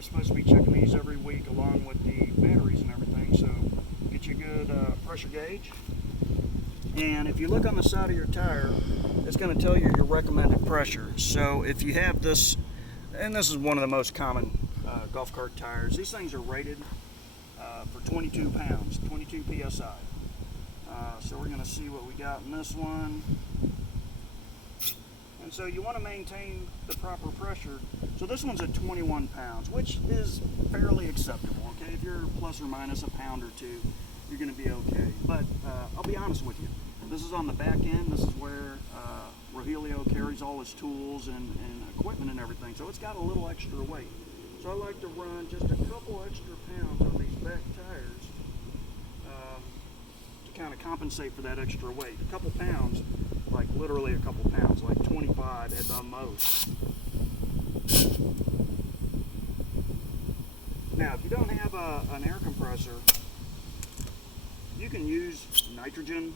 we're supposed to be checking these every week along with the batteries and everything. So get you a good pressure gauge. And if you look on the side of your tire, it's going to tell you your recommended pressure. So if you have this, and this is one of the most common golf cart tires, these things are rated for 22 pounds, 22 psi. So we're going to see what we got in this one. And so you want to maintain the proper pressure. So this one's at 21 pounds, which is fairly acceptable. Okay, if you're plus or minus a pound or two, you're going to be okay. But I'll be honest with you. This is on the back end. This is where Rogelio carries all his tools and equipment and everything. So it's got a little extra weight. So I like to run just a couple extra pounds on these back tires to kind of compensate for that extra weight. A couple pounds, like literally a couple pounds, like 25 at the most. Now, if you don't have an air compressor, you can use nitrogen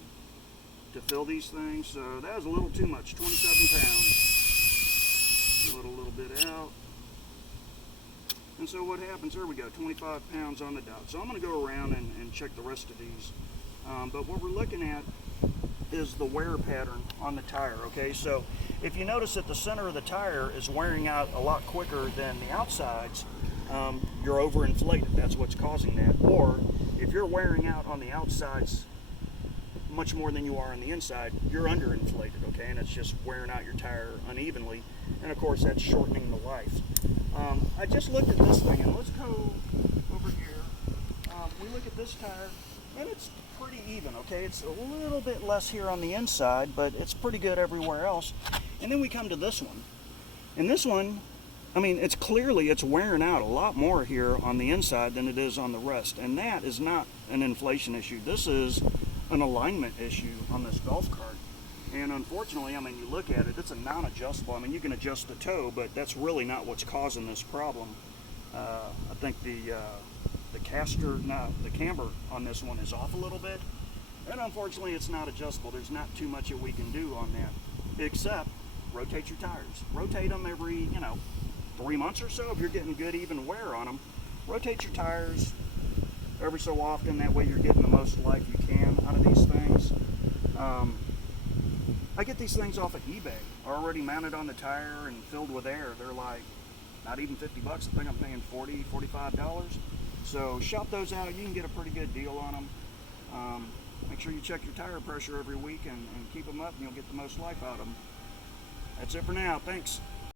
to fill these things. So that was a little too much, 27 pounds. Pull it a little bit out. And so what happens, there we go, 25 pounds on the dot. So I'm going to go around and check the rest of these. But what we're looking at is the wear pattern on the tire, okay? So if you notice that the center of the tire is wearing out a lot quicker than the outsides, you're overinflated. That's what's causing that. Or if you're wearing out on the outsides much more than you are on the inside, you're underinflated, okay? And it's just wearing out your tire unevenly. And of course, that's shortening the life. I just looked at this thing, and let's go over here. We look at this tire, and it's pretty even, okay? It's a little bit less here on the inside, but it's pretty good everywhere else. And then we come to this one. And this one, I mean, it's wearing out a lot more here on the inside than it is on the rest. And that is not an inflation issue. This is an alignment issue on this golf cart. And unfortunately, I mean, you look at it, it's a non-adjustable. I mean, you can adjust the toe, but that's really not what's causing this problem. I think the camber on this one is off a little bit. And unfortunately, it's not adjustable. There's not too much that we can do on that, except rotate your tires. Rotate them every, 3 months or so if you're getting good even wear on them. Rotate your tires every so often. That way you're getting the most life you can out of these things. I get these things off of eBay, already mounted on the tire and filled with air. They're like not even 50 bucks. I think I'm paying $40, $45. So shop those out. You can get a pretty good deal on them. Make sure you check your tire pressure every week and keep them up, and you'll get the most life out of them. That's it for now. Thanks.